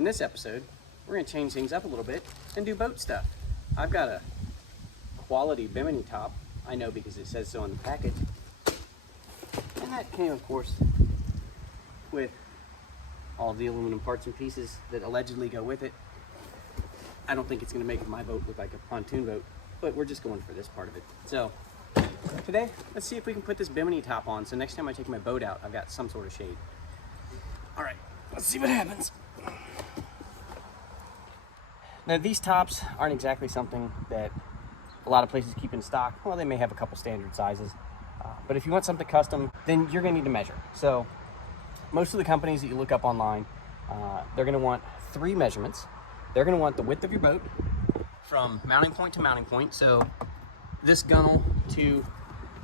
On this episode, we're going to change things up a little bit and do boat stuff. I've got a quality bimini top. I know because it says so on the package. And that came, of course, with all the aluminum parts and pieces that allegedly go with it. I don't think it's going to make my boat look like a pontoon boat, but we're just going for this part of it. So today, let's see if we can put this bimini top on, so next time I take my boat out, I've got some sort of shade. All right, let's see what happens. Now, these tops aren't exactly something that a lot of places keep in stock. Well, they may have a couple standard sizes, but if you want something custom, then you're going to need to measure. So most of the companies that you look up online, they're going to want 3 measurements. They're going to want the width of your boat from mounting point to mounting point. So this gunnel to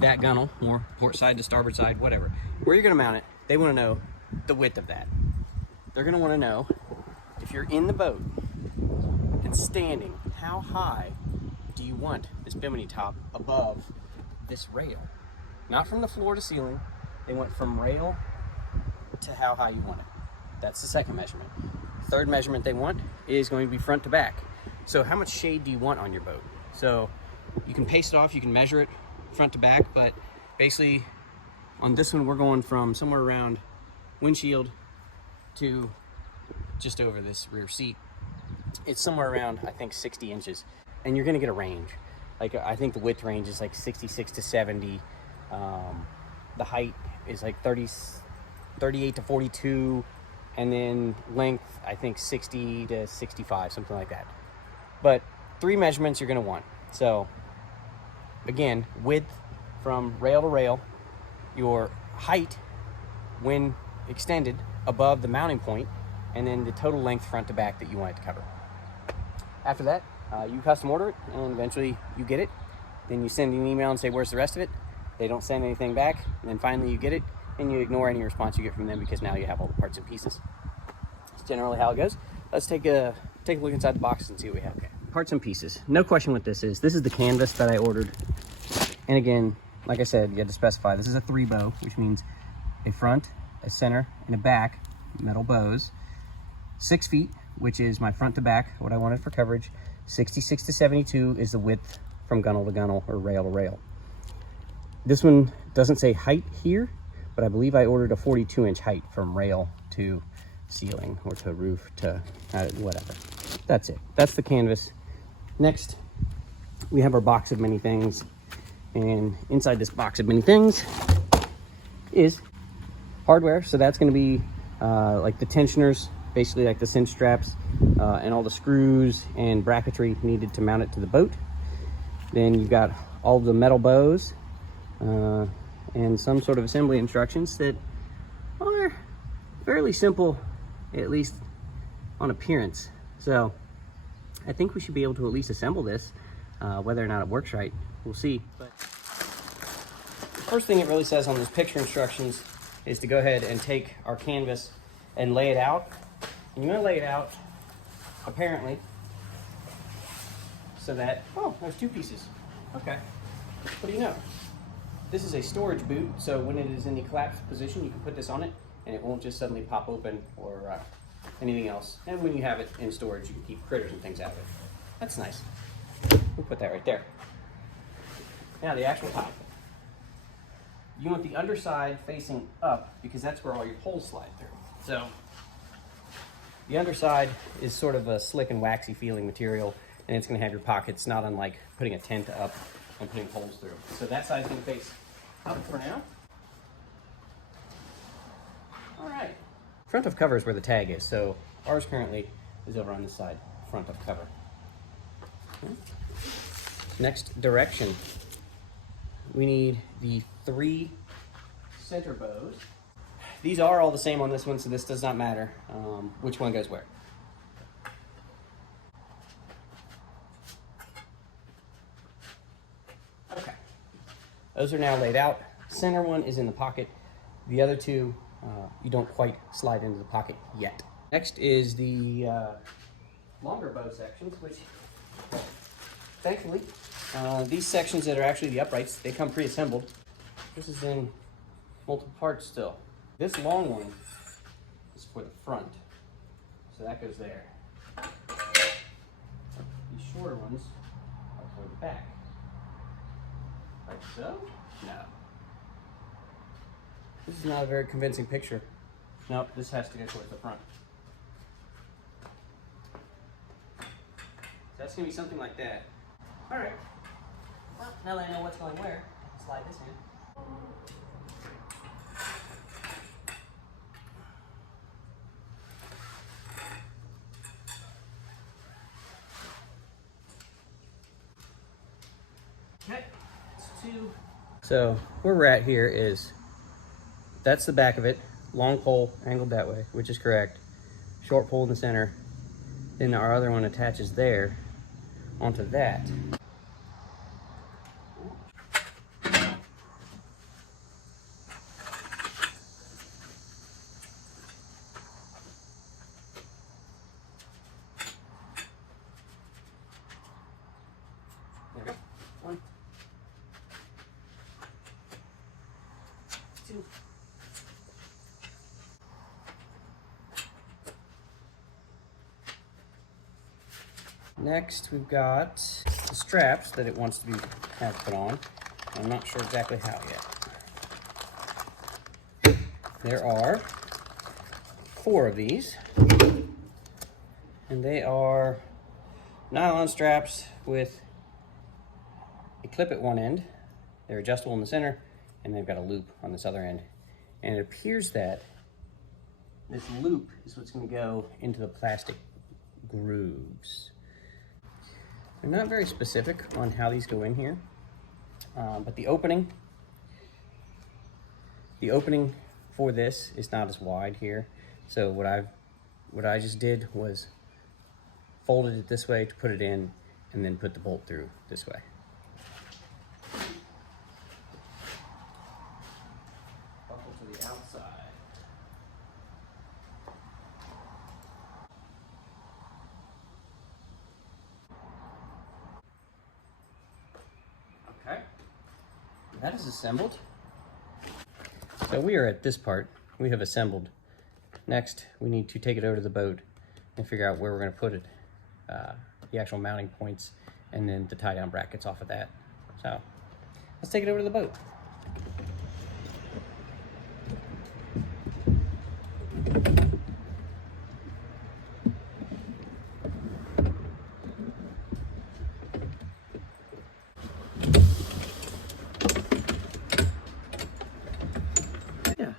that gunnel, or port side to starboard side, whatever. Where you're going to mount it, they want to know the width of that. They're going to want to know if you're in the boat and standing, how high do you want this bimini top above this rail? Not from the floor to ceiling. They want from rail to how high you want it. That's the second measurement. Third measurement they want is going to be front to back. So how much shade do you want on your boat? So you can pace it off, you can measure it front to back, but basically on this one we're going from somewhere around windshield to just over this rear seat. It's somewhere around, I think, 60 inches, and you're gonna get a range. Like, I think the width range is like 66 to 70. The height is like 38 to 42, and then length, I think 60 to 65, something like that. But 3 measurements you're gonna want. So again, width from rail to rail, your height when extended above the mounting point, and then the total length front to back that you want it to cover. After that, you custom order it, and eventually you get it. Then you send an email and say, where's the rest of it? They don't send anything back, and then finally you get it, and you ignore any response you get from them because now you have all the parts and pieces. That's generally how it goes. Let's take a look inside the boxes and see what we have. Okay. Parts and pieces. No question what this is. This is the canvas that I ordered. And again, like I said, you had to specify. This is a 3-bow, which means a front, a center, and a back, metal bows. 6 feet, which is my front to back, what I wanted for coverage. 66 to 72 is the width from gunnel to gunnel, or rail to rail. This one doesn't say height here, but I believe I ordered a 42-inch height from rail to ceiling, or to roof, to whatever. That's it. That's the canvas. Next, we have our box of many things. And inside this box of many things is hardware. So that's going to be like the tensioners, basically like the cinch straps, and all the screws and bracketry needed to mount it to the boat. Then you've got all the metal bows and some sort of assembly instructions that are fairly simple, at least on appearance. So I think we should be able to at least assemble this. Whether or not it works right, we'll see. But the first thing it really says on those picture instructions is to go ahead and take our canvas and lay it out. And you want to lay it out, apparently, so that, oh, there's 2 pieces. Okay, what do you know? This is a storage boot, so when it is in the collapsed position, you can put this on it, and it won't just suddenly pop open or anything else. And when you have it in storage, you can keep critters and things out of it. That's nice. We'll put that right there. Now the actual top. You want the underside facing up because that's where all your holes slide through. So the underside is sort of a slick and waxy feeling material, and it's going to have your pockets, not unlike putting a tent up and putting holes through. So that side's going to face up for now. All right. Front of cover is where the tag is. So ours currently is over on this side, front of cover. Okay. Next direction. We need the 3 center bows. These are all the same on this one, so this does not matter which one goes where. Okay, those are now laid out. Center one is in the pocket. The other 2, you don't quite slide into the pocket yet. Next is the longer bow sections, which thankfully, these sections that are actually the uprights, they come pre-assembled. This is in multiple parts still. This long one is for the front. So that goes there. These shorter ones are toward the back. Like so? No. This is not a very convincing picture. Nope, this has to go towards the front. So that's gonna be something like that. All right. Well, now that I know what's going where, I can slide this in. Okay, it's two. So where we're at here is, that's the back of it. Long pole angled that way, which is correct. Short pole in the center. Then our other one attaches there onto that. There we go. One. Two. Next, we've got the straps that it wants to have put on. I'm not sure exactly how yet. There are 4 of these, and they are nylon straps with a clip at one end. They're adjustable in the center, and they've got a loop on this other end. And it appears that this loop is what's going to go into the plastic grooves. They're not very specific on how these go in here, but the opening for this is not as wide here. So what I just did was folded it this way to put it in, and then put the bolt through this way. Buckle to the outside. Okay, that is assembled. So we are at this part. We have assembled. Next, we need to take it over to the boat and figure out where we're going to put it, the actual mounting points, and then the tie-down brackets off of that. So let's take it over to the boat. Yeah,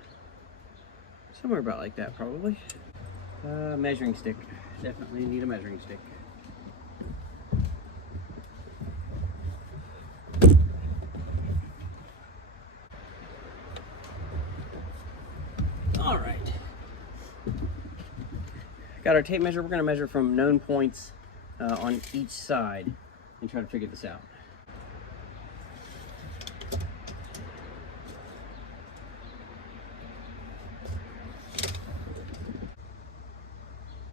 somewhere about like that probably. Measuring stick. Definitely need a measuring stick. All right. Got our tape measure. We're going to measure from known points on each side and try to figure this out.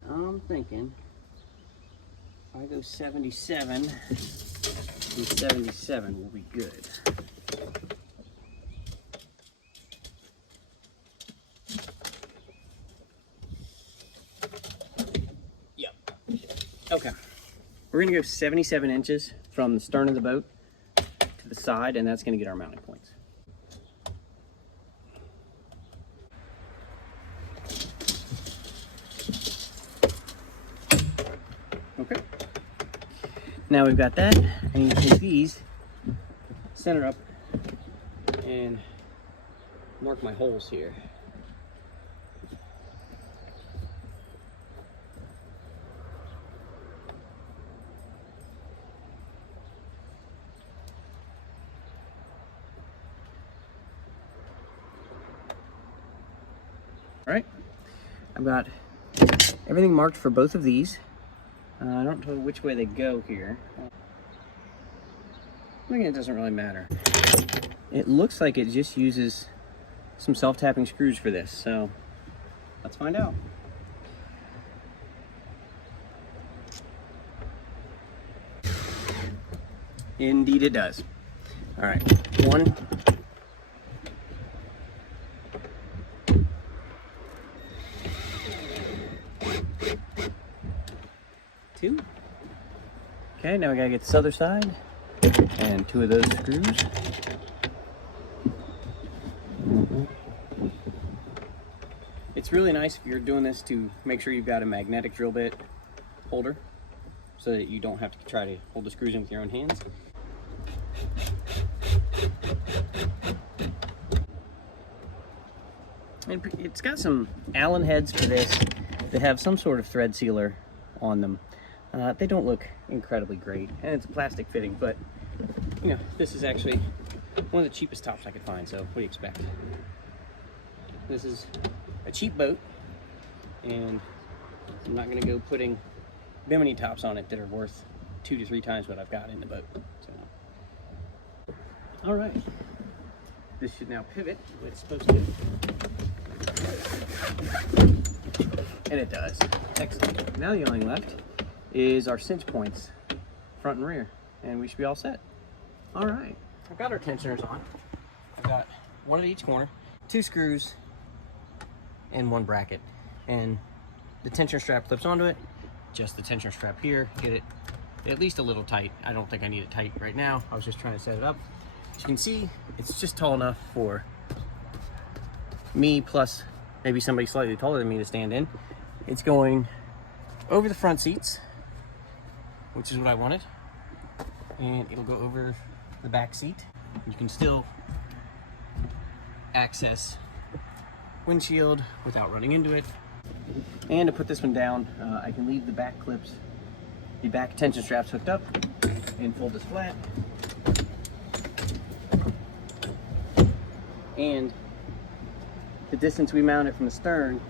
I'm thinking if I go 77, then 77 will be good. Yep. Okay. We're gonna go 77 inches from the stern of the boat to the side, and that's gonna get our mounting points. Okay. Now we've got that, and you take these, center up, and mark my holes here. All right, I've got everything marked for both of these. I don't know which way they go here. I think it doesn't really matter. It looks like it just uses some self-tapping screws for this, so let's find out. Indeed it does. All right, 1, 2, 2. Okay, now we gotta get this other side and 2 of those screws. It's really nice if you're doing this to make sure you've got a magnetic drill bit holder so that you don't have to try to hold the screws in with your own hands. And it's got some Allen heads for this that have some sort of thread sealer on them. They don't look incredibly great, and it's a plastic fitting, but you know, this is actually one of the cheapest tops I could find, so what do you expect? This is a cheap boat, and I'm not going to go putting Bimini tops on it that are worth 2 to 3 times what I've got in the boat. So, all right, this should now pivot the way it's supposed to. And it does. Excellent. Now the only thing left is our cinch points, front and rear, and we should be all set. All right, I've got our tensioners on. I've got 1 at each corner, 2 screws, and 1 bracket. And the tension strap clips onto it. Just the tension strap here, get it at least a little tight. I don't think I need it tight right now. I was just trying to set it up. As you can see, it's just tall enough for me plus maybe somebody slightly taller than me to stand in. It's going over the front seats, which is what I wanted, and it'll go over the back seat. You can still access windshield without running into it. And to put this one down, I can leave the back clips, the back tension straps hooked up, and fold this flat. And the distance we mount it from the stern,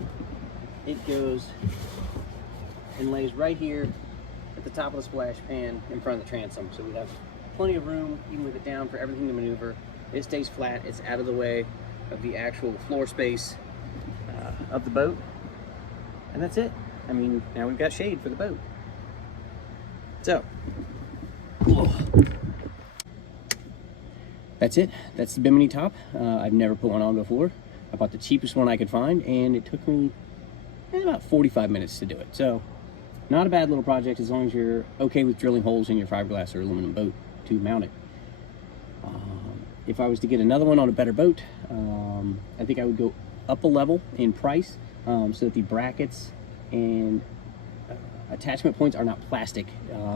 it goes and lays right here at the top of the splash pan in front of the transom. So we have plenty of room, even with it down, for everything to maneuver. It stays flat, it's out of the way of the actual floor space of the boat. And that's it. I mean, now we've got shade for the boat. So, that's it. That's the Bimini top. I've never put one on before. I bought the cheapest one I could find, and it took me about 45 minutes to do it. So, not a bad little project as long as you're okay with drilling holes in your fiberglass or aluminum boat to mount it. If I was to get another one on a better boat, I think I would go up a level in price so that the brackets and attachment points are not plastic.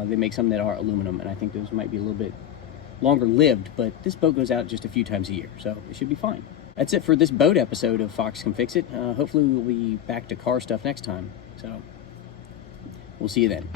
They make some that are aluminum, and I think those might be a little bit longer lived, but this boat goes out just a few times a year, so it should be fine. That's it for this boat episode of Fox Can Fix It. Hopefully we'll be back to car stuff next time, so we'll see you then.